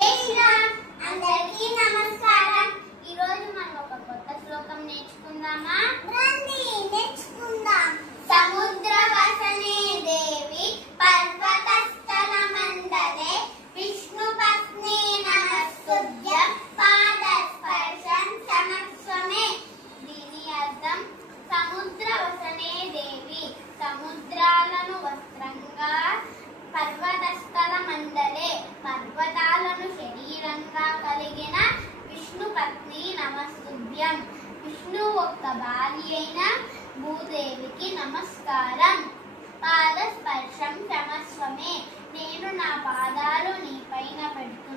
అందరికీ నమస్కారం. ఈ రోజు మనం ఒక కొత్త శ్లోకం నేర్చుకుందామా? రండి నేర్చుకుందాం. సముద్రవసనే దేవి పర్వతస్థల మండలే విష్ణు పత్ని నమస్తుభ్యం పాదస్పర్శం క్షమస్వమే. దీని అర్థం సముద్రవసనే దేవి సముద్రాలను వస్త్రంగా, పర్వతస్థల మండలే పర్వతాలను శరీరంగా కలిగిన విష్ణు పత్ని నమస్తుభ్యం. విష్ణు ఒక్క భార్య అయిన భూదేవికి నమస్కారం. పాద స్పర్శం క్షమస్వమే. నేను నా పాదాలు నీ పైన పెడుతున్నాను.